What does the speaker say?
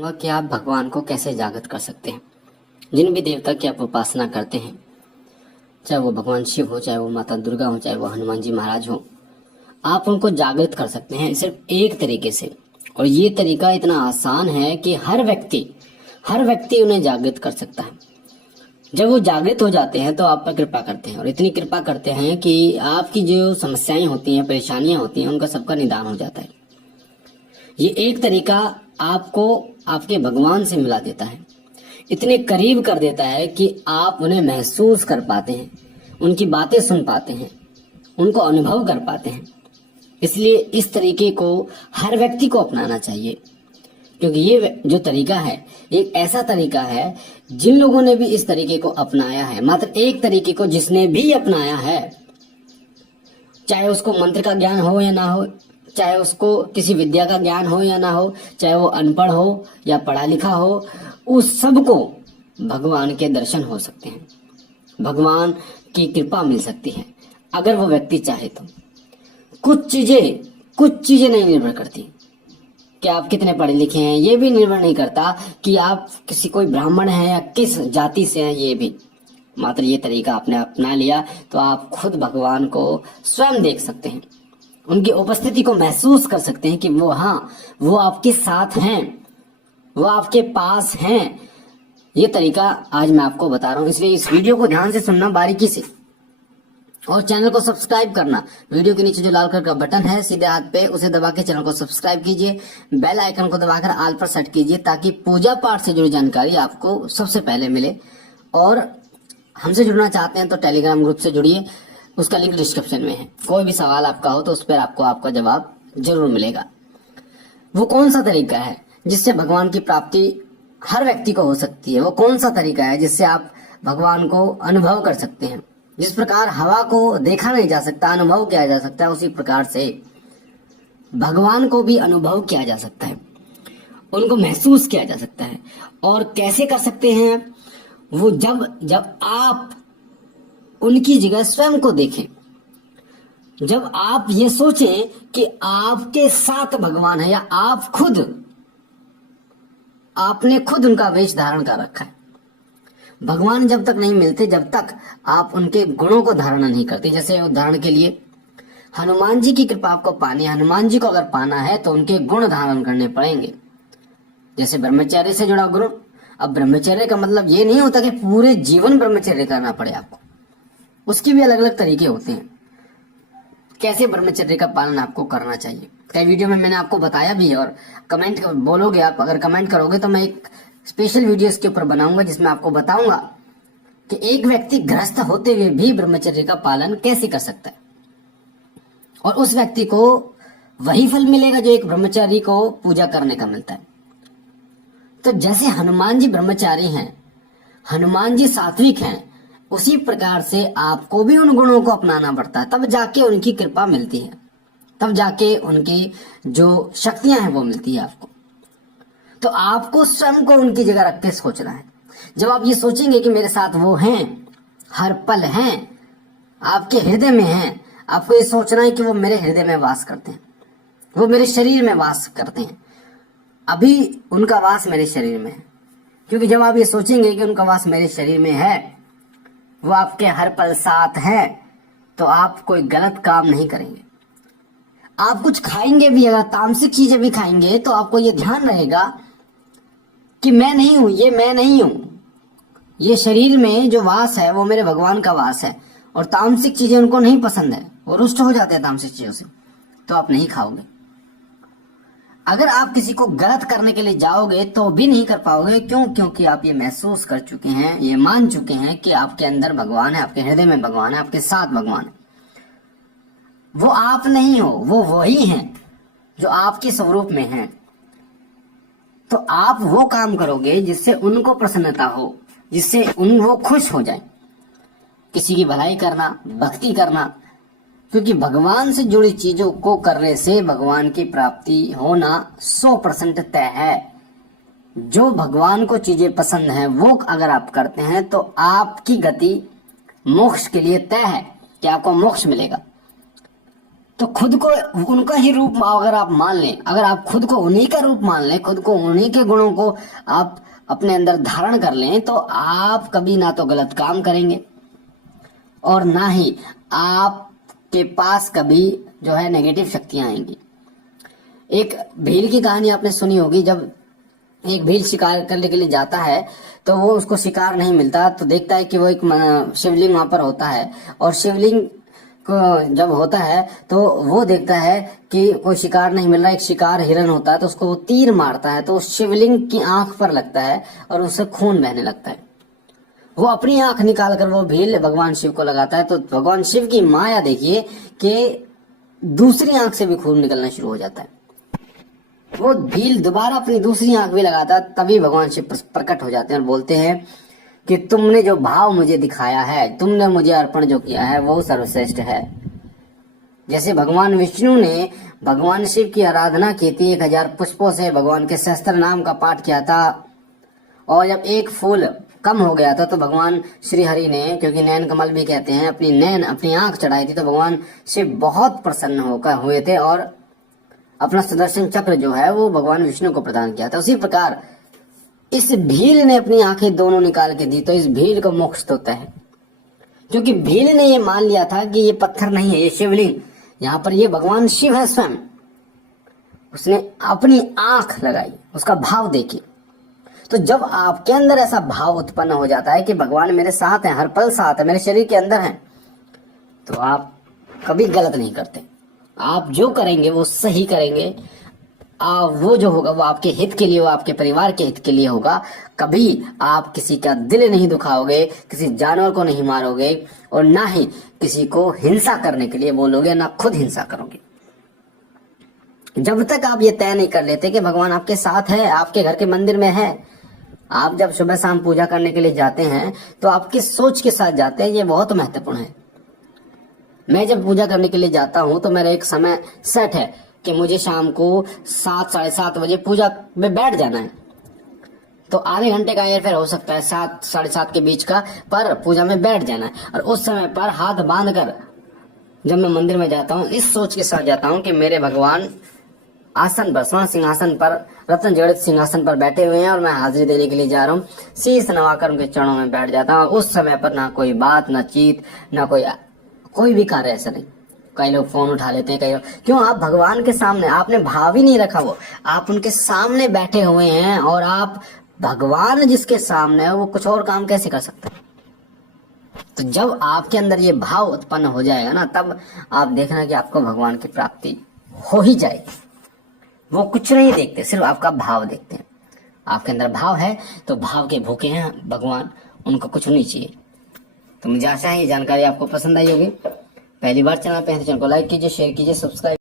बताऊंगा कि आप भगवान को कैसे जागृत कर सकते हैं। जिन भी देवता की आप उपासना करते हैं, चाहे वो भगवान शिव हो, चाहे वो माता दुर्गा हो, चाहे वो हनुमान जी महाराज हो, आप उनको जागृत कर सकते हैं सिर्फ एक तरीके से। और ये तरीका इतना आसान है कि हर व्यक्ति उन्हें जागृत कर सकता है। जब वो जागृत हो जाते हैं तो आप पर कृपा करते हैं, और इतनी कृपा करते हैं कि आपकी जो समस्याएं होती हैं, परेशानियां होती हैं, उनका सबका निदान हो जाता है। ये एक तरीका आपको आपके भगवान से मिला देता है, इतने करीब कर देता है कि आप उन्हें महसूस कर पाते हैं, उनकी बातें सुन पाते हैं, उनको अनुभव कर पाते हैं। इसलिए इस तरीके को हर व्यक्ति को अपनाना चाहिए, क्योंकि ये जो तरीका है एक ऐसा तरीका है, जिन लोगों ने भी इस तरीके को अपनाया है, मात्र एक तरीके को जिसने भी अपनाया है, चाहे उसको मंत्र का ज्ञान हो या ना हो, चाहे उसको किसी विद्या का ज्ञान हो या ना हो, चाहे वो अनपढ़ हो या पढ़ा लिखा हो, उस सबको भगवान के दर्शन हो सकते हैं, भगवान की कृपा मिल सकती है अगर वो व्यक्ति चाहे तो। कुछ चीजें नहीं निर्भर करती कि आप कितने पढ़े लिखे हैं, ये भी निर्भर नहीं करता कि आप किसी कोई ब्राह्मण हैं या किस जाति से हैं, ये भी। मात्र ये तरीका आपने अपना लिया तो आप खुद भगवान को स्वयं देख सकते हैं, उनकी उपस्थिति को महसूस कर सकते हैं कि वो आपके साथ हैं, वो आपके पास हैं। ये तरीका आज मैं आपको बता रहा हूँ, इसलिए इस वीडियो को ध्यान से सुनना, बारीकी से, और चैनल को सब्सक्राइब करना। वीडियो के नीचे जो लाल कलर का बटन है सीधे हाथ पे, उसे दबा के चैनल को सब्सक्राइब कीजिए। बेल आइकन को दबाकर ऑल पर सेट कीजिए, ताकि पूजा पाठ से जुड़ी जानकारी आपको सबसे पहले मिले। और हमसे जुड़ना चाहते हैं तो टेलीग्राम ग्रुप से जुड़िए, उसका लिंक डिस्क्रिप्शन में है। कोई भी सवाल आपका हो तो उस पर आपको आपका जवाब जरूर मिलेगा। वो कौन सा तरीका है जिससे भगवान की प्राप्ति हर व्यक्ति को हो सकती है? वो कौन सा तरीका है जिससे आप भगवान को अनुभव कर सकते हैं? जिस प्रकार हवा को देखा नहीं जा सकता, अनुभव किया जा सकता है, उसी प्रकार से भगवान को भी अनुभव किया जा सकता है, उनको महसूस किया जा सकता है। और कैसे कर सकते हैं? वो जब आप उनकी जगह स्वयं को देखें, जब आप ये सोचें कि आपके साथ भगवान है, या आपने खुद उनका वेश धारण कर रखा है। भगवान जब तक नहीं मिलते, जब तक आप उनके गुणों को धारण नहीं करते। जैसे उदाहरण के लिए हनुमान जी की कृपा आपको पानी है, हनुमान जी को अगर पाना है तो उनके गुण धारण करने पड़ेंगे। जैसे ब्रह्मचर्य से जुड़ा गुण। अब ब्रह्मचर्य का मतलब ये नहीं होता कि पूरे जीवन ब्रह्मचर्य करना पड़े आपको, उसके भी अलग अलग तरीके होते हैं, कैसे ब्रह्मचर्य का पालन आपको करना चाहिए। कई वीडियो में मैंने आपको बताया भी है, और कमेंट बोलोगे आप, अगर कमेंट करोगे तो मैं एक स्पेशल वीडियो इसके ऊपर बनाऊंगा, जिसमें आपको बताऊंगा कि एक व्यक्ति गृहस्थ होते हुए भी ब्रह्मचर्य का पालन कैसे कर सकता है, और उस व्यक्ति को वही फल मिलेगा जो एक ब्रह्मचारी को पूजा करने का मिलता है। तो जैसे हनुमान जी ब्रह्मचारी हैं, हनुमान जी सात्विक हैं, उसी प्रकार से आपको भी उन गुणों को अपनाना पड़ता है, तब जाके उनकी कृपा मिलती है, तब जाके उनकी जो शक्तियां हैं वो मिलती है आपको। तो आपको स्वयं को उनकी जगह रख के सोचना है। जब आप ये सोचेंगे कि मेरे साथ वो हैं, हर पल हैं, आपके हृदय में हैं, आपको ये सोचना है कि वो मेरे हृदय में वास करते हैं, वो मेरे शरीर में वास करते हैं, अभी उनका वास मेरे शरीर में है। क्योंकि जब आप ये सोचेंगे कि उनका वास मेरे शरीर में है, वो आपके हर पल साथ है, तो आप कोई गलत काम नहीं करेंगे। आप कुछ खाएंगे भी, अगर तामसिक चीजें भी खाएंगे, तो आपको ये ध्यान रहेगा कि मैं नहीं हूं, ये मैं नहीं हूं, ये शरीर में जो वास है वो मेरे भगवान का वास है। और तामसिक चीजें उनको नहीं पसंद है, वो रुष्ट हो जाते हैं तामसिक चीजों से, तो आप नहीं खाओगे। अगर आप किसी को गलत करने के लिए जाओगे तो भी नहीं कर पाओगे। क्यों? क्योंकि आप ये महसूस कर चुके हैं, ये मान चुके हैं कि आपके अंदर भगवान है, आपके हृदय में भगवान है, आपके साथ भगवान है। वो आप नहीं हो, वो वही हैं जो आपके स्वरूप में हैं। तो आप वो काम करोगे जिससे उनको प्रसन्नता हो, जिससे वो खुश हो जाए। किसी की भलाई करना, भक्ति करना, क्योंकि भगवान से जुड़ी चीजों को करने से भगवान की प्राप्ति होना 100% तय है। जो भगवान को चीजें पसंद हैं वो अगर आप करते हैं तो आपकी गति मोक्ष के लिए तय है कि आपको मोक्ष मिलेगा। तो खुद को उनका ही रूप अगर आप मान लें, अगर आप खुद को उन्हीं का रूप मान लें, खुद को उन्हीं के गुणों को आप अपने अंदर धारण कर लें, तो आप कभी ना तो गलत काम करेंगे और ना ही आपके पास कभी जो है नेगेटिव शक्तियां आएंगी। एक भील की कहानी आपने सुनी होगी। जब एक भील शिकार करने के लिए जाता है तो वो उसको शिकार नहीं मिलता, तो देखता है कि वो एक शिवलिंग वहां पर होता है, और शिवलिंग को जब होता है तो वो देखता है कि कोई शिकार नहीं मिल रहा। एक शिकार हिरन होता है, तो उसको वो तीर मारता है तो उस शिवलिंग की आंख पर लगता है और उससे खून बहने लगता है। वो अपनी आंख निकाल कर वो भील भगवान शिव को लगाता है, तो भगवान शिव की माया देखिए कि दूसरी आंख से भी खून निकलना शुरू हो जाता है। वो भील दोबारा अपनी दूसरी आंख भी लगाता है, तभी भगवान शिव प्रकट हो जाते हैं और बोलते हैं कि तुमने जो भाव मुझे दिखाया है, तुमने मुझे अर्पण जो किया है वो सर्वश्रेष्ठ है। जैसे भगवान विष्णु ने भगवान शिव की आराधना की थी, 1000 पुष्पों से भगवान के सहस्त्र नाम का पाठ किया था, और जब एक फूल कम हो गया था तो भगवान श्री हरि ने, क्योंकि नैन कमल भी कहते हैं, अपनी आंख चढ़ाई थी, तो भगवान शिव बहुत प्रसन्न होकर हुए थे और अपना सुदर्शन चक्र जो है वो भगवान विष्णु को प्रदान किया था। उसी प्रकार इस भील ने अपनी आंखें दोनों निकाल के दी, तो इस भील को मोक्ष होता है, क्योंकि भील ने ये मान लिया था कि ये पत्थर नहीं है, ये शिवलिंग, यहाँ पर ये भगवान शिव है स्वयं। उसने अपनी आंख लगाई, उसका भाव देखी। तो जब आपके अंदर ऐसा भाव उत्पन्न हो जाता है कि भगवान मेरे साथ हैं, हर पल साथ है, मेरे शरीर के अंदर हैं, तो आप कभी गलत नहीं करते। आप जो करेंगे वो सही करेंगे। वो जो होगा वो आपके हित के लिए, वो आपके परिवार के हित के लिए होगा। कभी आप किसी का दिल नहीं दुखाओगे, किसी जानवर को नहीं मारोगे, और ना ही किसी को हिंसा करने के लिए बोलोगे, ना खुद हिंसा करोगे। जब तक आप ये तय नहीं कर लेते कि भगवान आपके साथ है, आपके घर के मंदिर में है। आप जब सुबह शाम पूजा करने के लिए जाते हैं तो आप किस सोच के साथ जाते हैं, ये बहुत महत्वपूर्ण है। मैं जब पूजा करने के लिए जाता हूं तो मेरा एक समय सेट है कि मुझे शाम को 7 साढ़े 7 बजे पूजा में बैठ जाना है। तो आधे घंटे का एयर फेयर हो सकता है 7 साढ़े 7 के बीच का, पर पूजा में बैठ जाना है। और उस समय पर हाथ बांध कर जब मैं मंदिर में जाता हूँ, इस सोच के साथ जाता हूँ कि मेरे भगवान आसन पर, स्वर्ण सिंहासन पर, रत्न जड़ित सिंहासन पर बैठे हुए हैं और मैं हाजिरी देने के लिए जा रहा हूँ। शीश नवाकर उनके चरणों में बैठ जाता हूँ। उस समय पर ना कोई बात, ना चीत, ना कोई भी कार्य ऐसा नहीं। कई लोग फोन उठा लेते हैं, कई लोग, क्यों? आप भगवान के सामने, आपने भाव ही नहीं रखा, वो आप उनके सामने बैठे हुए हैं, और आप भगवान जिसके सामने है वो कुछ और काम कैसे कर सकते हैं? तो जब आपके अंदर ये भाव उत्पन्न हो जाएगा ना, तब आप देखना कि आपको भगवान की प्राप्ति हो ही जाएगी। वो कुछ नहीं देखते, सिर्फ आपका भाव देखते हैं। आपके अंदर भाव है तो भाव के भूखे हैं भगवान, उनको कुछ नहीं चाहिए। तो मुझे आशा है ये जानकारी आपको पसंद आई होगी। पहली बार चैनल पे हैं तो चैनल को लाइक कीजिए, शेयर कीजिए, सब्सक्राइब